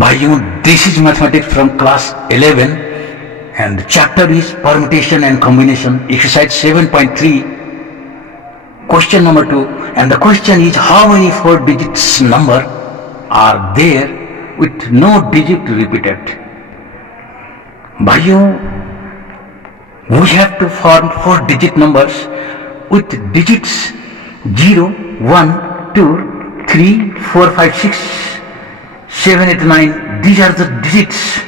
भाइयों, this is mathematics from class 11 and the chapter is permutation and combination, exercise 7.3, question number 2, and the question is how many 4 digits number are there with no digit repeated. भाइयों, we have to form 4 digit numbers with digits 0, 1, 2, 3, 4, 5, 6, 7, 8, 9. These are the digits.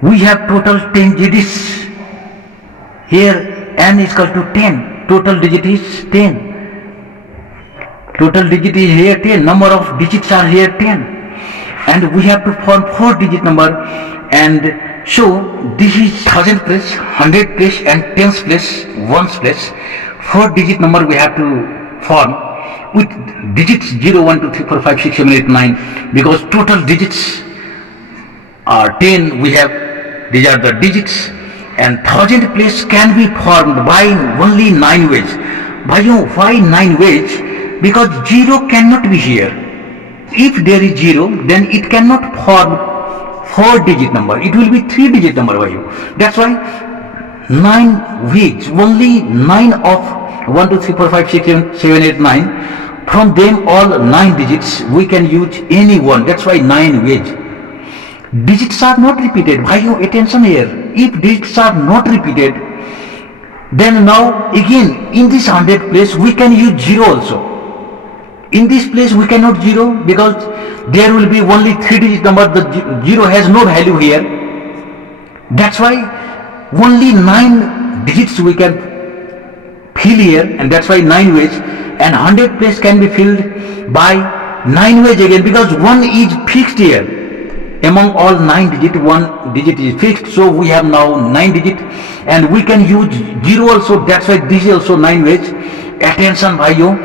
We have total 10 digits. Here n is equal to 10. Total digit is 10. Total digit is here 10. Number of digits are here 10. And we have to form 4 digit number. And so this is 1000 place, 100 place and 10th place, 1's place. 4 digit number we have to form with digits 0, 1, 2, 3, 4, 5, 6, 7, 8, 9, because total digits are 10. We have, these are the digits, and 1000 place can be formed by only 9 ways. Why 9 ways? Because 0 cannot be here. If there is 0, then it cannot form 4 digit number. It will be 3 digit number. That's why 9 ways, only 9 of 1, 2, 3, 4, 5, 6, 7, 8, 9. From them all 9 digits, we can use any one. That's why 9 ways. Digits are not repeated. Attention here. If digits are not repeated, then now again in this 100 place we can use 0 also. In this place we cannot 0 because there will be only 3 digit number. The 0 has no value here. That's why only 9 digits we can fill here, and that's why 9 ways. And 100 place can be filled by 9 ways again, because 1 is fixed here. Among all 9 digits, 1 digit is fixed. So we have now 9 digits, and we can use 0 also. That's why this is also 9 ways. Attention bhaiyo.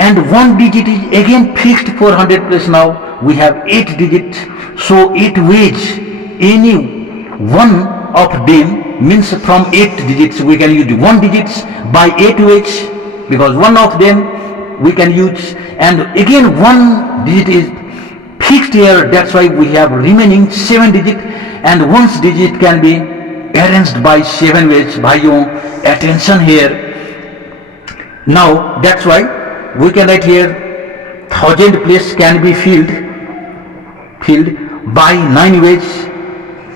And 1 digit is again fixed for 100 place. Now we have 8 digits. So 8 ways. Any one of them means from 8 digits we can use 1 digits by 8 ways, because one of them we can use, and again 1 digit is fixed here. That's why we have remaining 7 digit, and 1's digit can be arranged by 7 ways. Bhaiyo, attention here. Now that's why we can write here 1000 place can be filled by 9 ways.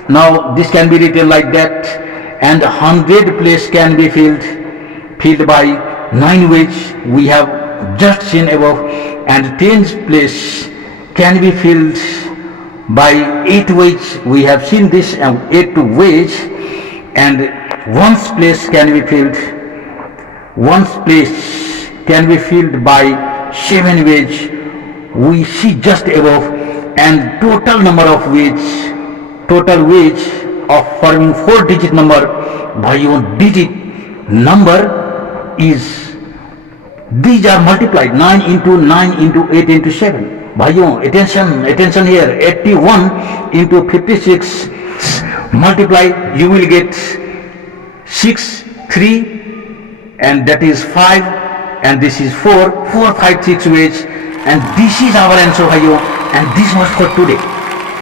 Now this can be written like that, and 100 place can be filled by 9 ways. We have just seen above, and 10th place can be filled by 8 ways. We have seen this 8 ways, and 1's place can be filled. 1's place can be filled by 7 ways. We see just above, and total number of ways. Total ways of forming 4 digit number, bhaiyo, digit number is, these are multiplied 9 into 9 into 8 into 7. Bhaiyo, attention here. 81 into 56 multiply, you will get 6, 3, and that is 5, and this is 4, 5, 6 ways, and this is our answer, bhaiyo, and this was for today.